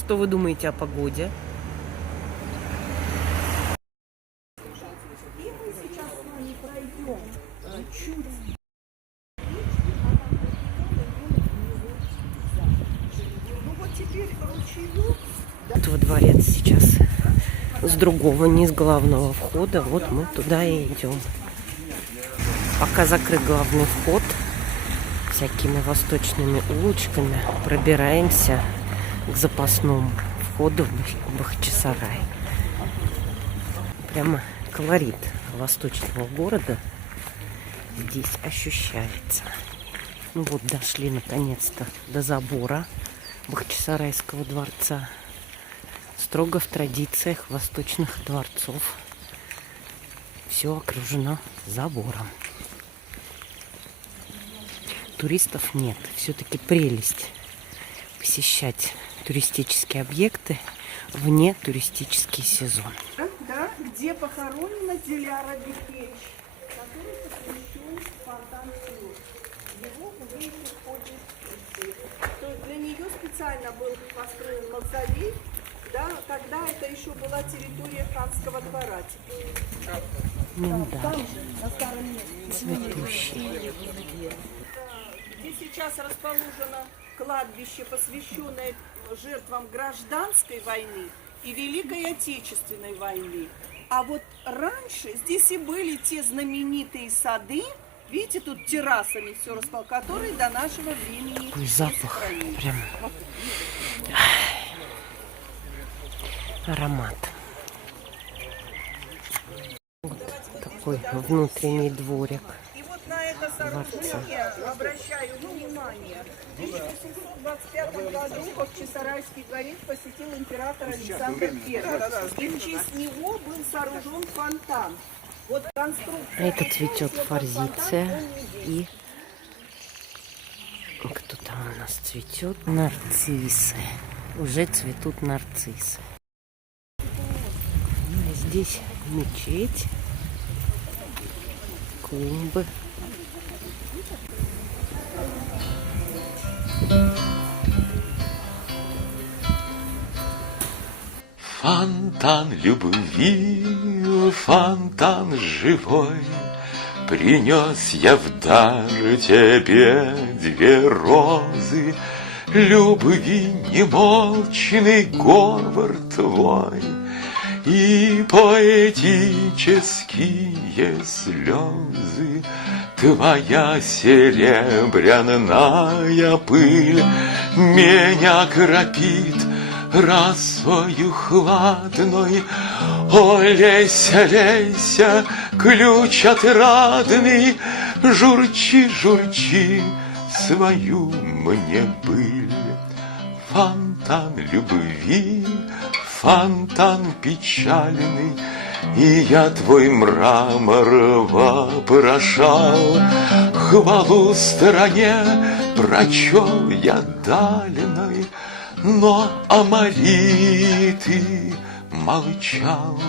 Что вы думаете о погоде? Вот во дворец сейчас с другого, не с главного входа. Вот мы туда и идем. Пока закрыт главный вход, всякими восточными улочками пробираемся к запасному входу в Бахчисарай. Прямо колорит восточного города здесь ощущается. Ну вот, дошли наконец-то до забора Бахчисарайского дворца. Строго в традициях восточных дворцов. Все окружено забором. Туристов нет. Все-таки прелесть посещать туристические объекты вне туристический сезон. Да, где похоронена Диляра Бекеч, который посвящен фонтан слез. Его в увидите в ходе экскурсии. То есть для нее специально был построен мавзолей. Да, тогда это еще была территория ханского двора. Миндаль. Там же, на старом месте. Цветущий. Где сейчас расположено кладбище, посвященное жертвам гражданской войны и Великой Отечественной войны. А вот раньше здесь и были те знаменитые сады, видите, тут террасами все распал, которые до нашего времени Запах прям аромат. Вот такой внутренний дворик. И вот на это сооружение обращаю внимание. В 1725 году Бахчисарайский дворец посетил император Александр I. И в честь него был сооружен фонтан. Вот конструкция. Это цветет форзиция и кто там у нас цветет? Нарциссы. Уже цветут нарциссы. Здесь мечеть, клумбы. Фонтан любви, фонтан живой, принес я в дар тебе две розы, любви немолчный говор твой и поэтические слезы. Твоя серебряная пыль меня кропит росою хладной. О, Леся, Леся, ключ отрадный, журчи, журчи свою мне быль. Фонтан любви, фонтан печальный, и я твой мрамор вопрошал, хвалу стороне прочел я дальной, но о Марии ты молчал.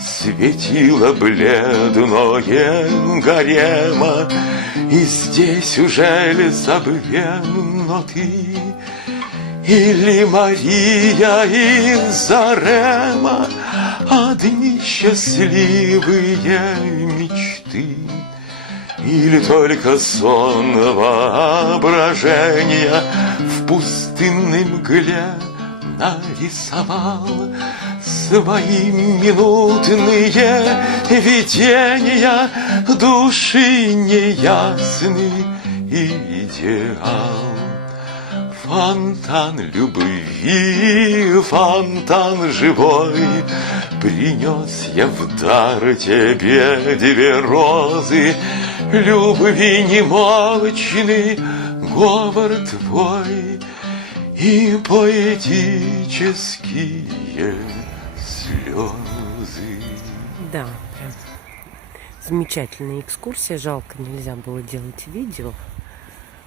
Светило бледное гарема, и здесь уже ли забвенно ты? Или Мария из Зарема, одни счастливые мечты? Или только сон воображения в пустынной мгле нарисовал свои минутные видения души неясный идеал. Фонтан любви, фонтан живой, принес я в дар тебе две розы, любви немолчный говор твой и поэтические слезы. Да, прям замечательная экскурсия. Жалко, нельзя было делать видео.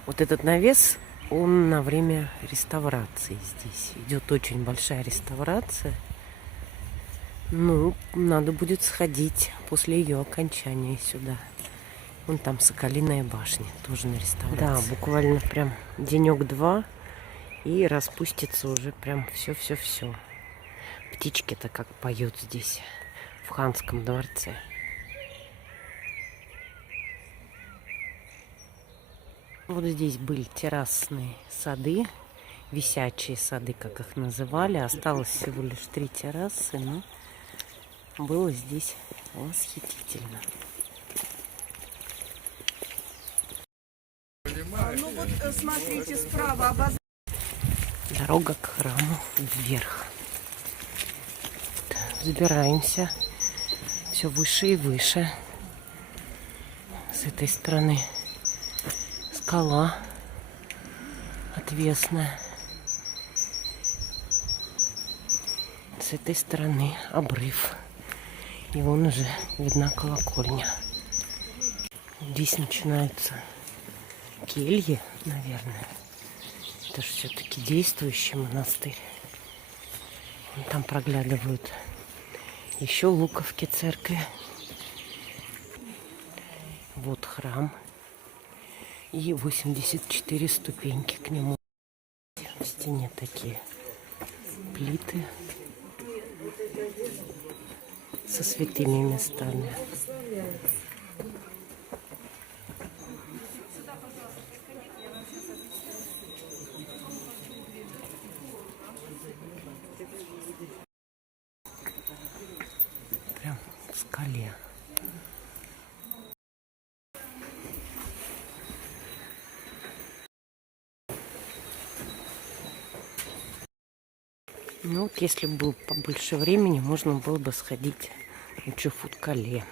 Вот этот навес, он на время реставрации здесь. Идет очень большая реставрация. Ну, надо будет сходить после ее окончания сюда. Вон там Соколиная башня, тоже на реставрации. Да, буквально прям денек-два, И распустится уже прям все-все-все. Птички-то как поют здесь, в Ханском дворце. Вот здесь были террасные сады, висячие сады, как их называли. Осталось всего лишь 3 террасы, но было здесь восхитительно. Ну вот, смотрите, справа обозрение. Дорога к храму вверх. Забираемся все выше и выше. С этой стороны скала отвесная. С этой стороны обрыв. И вон уже видна колокольня. Здесь начинаются кельи, наверное. Это же все-таки действующий монастырь. Вон там проглядывают еще луковки церкви. Вот храм. И 84 ступеньки к нему. В стене такие плиты со святыми местами. Прям в скале. Ну вот, если бы было побольше времени, можно было бы сходить в Чуфуткале.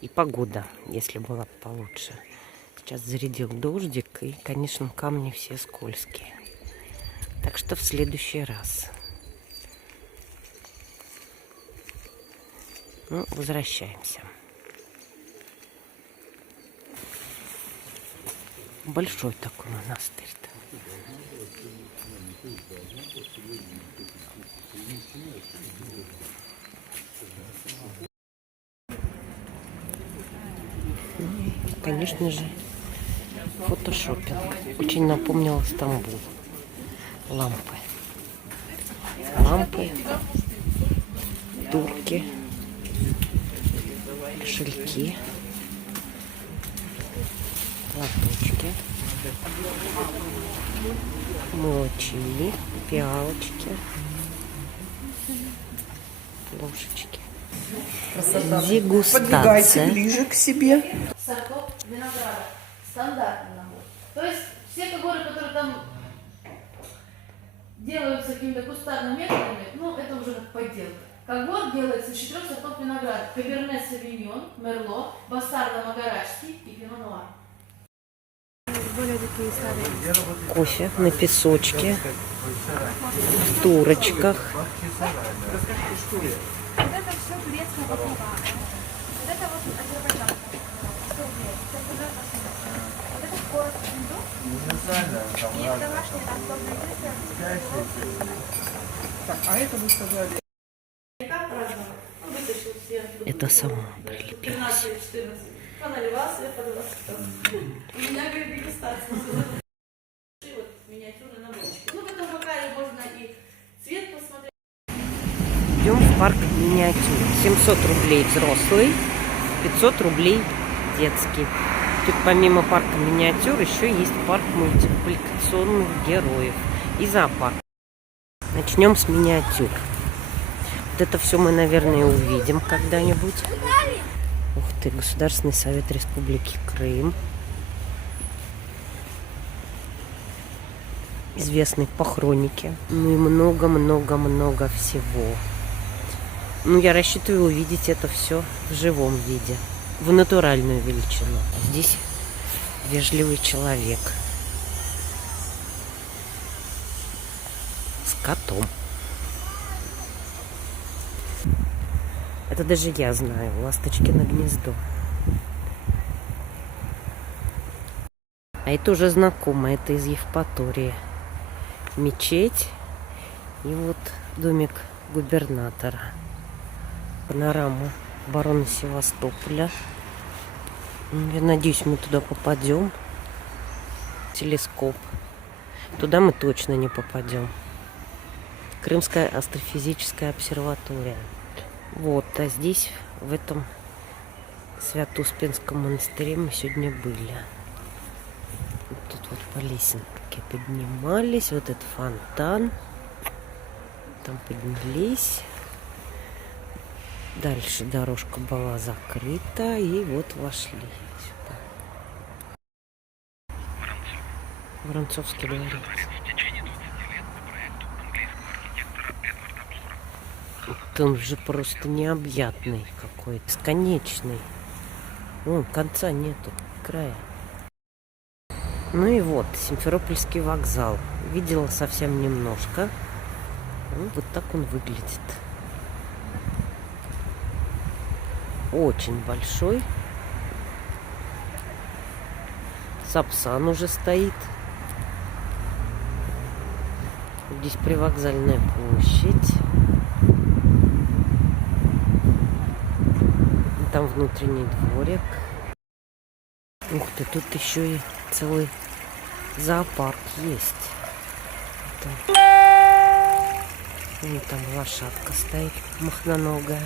И погода, если была получше. Сейчас зарядил дождик, и, конечно, камни все скользкие. Так что в следующий раз. Ну, возвращаемся. Большой такой монастырь-то. Конечно же, фотошопинг. Очень напомнил Стамбул. Лампы. Лампы. Турки. Кошельки. Лоточки. Молочки. Пиалочки. Ложечки. Дегустация. Подвигайте ближе к себе. Сортов винограда. Стандартный набор. То есть все когоры, которые там делаются какими-то кустарными методами, ну это уже как подделка. Когор делается из 4 сортов винограда. Каберне Савиньон, Мерло, Бастардо Магарачский и Пино Нуар. Кофе на песочке, в турочках. Вот это все турецкая баклава. Вот это вот Азербайджан. 100 рублей. Вот это короб фундук. И домашний там тоже Так, а это вы сказали? Это само прилепилось. 13-14. Поналивался, я подавался. У меня, говорит, дегустация. Вот миниатюрные наборчики. Ну, потом пока можно и цвет посмотреть. Идем в парк миниатюр. 700 рублей взрослый, 500 рублей детский. Тут помимо парка миниатюр еще есть парк мультипликационных героев и зоопарк. Начнем с миниатюр. Вот это все мы, наверное, увидим когда-нибудь. Ух ты, Государственный совет Республики Крым. Известный по хронике. Ну и много-много-много всего. Ну, я рассчитываю увидеть это все в живом виде. В натуральную величину. А здесь вежливый человек. С котом. Это даже я знаю. Ласточкино гнездо. А это уже знакомо. Это из Евпатории. Мечеть. И вот домик губернатора. Панораму обороны Севастополя. Я надеюсь, мы туда попадем. Телескоп. Туда мы точно не попадем. Крымская астрофизическая обсерватория. Вот, а здесь, в этом Свято-Успенском монастыре мы сегодня были. Вот тут вот по лесенке поднимались. Вот этот фонтан. Там поднялись. Дальше дорожка была закрыта. И вот вошли сюда. Воронцовский дворец. Он же просто необъятный какой-то, бесконечный. Вон, конца нету, края. Ну и вот, Симферопольский вокзал. Видела совсем немножко. Ну, вот так он выглядит. Очень большой. Сапсан уже стоит. Здесь привокзальная площадь. Там внутренний дворик. Ух ты, тут еще и целый зоопарк есть. Вон там лошадка стоит, махноногая.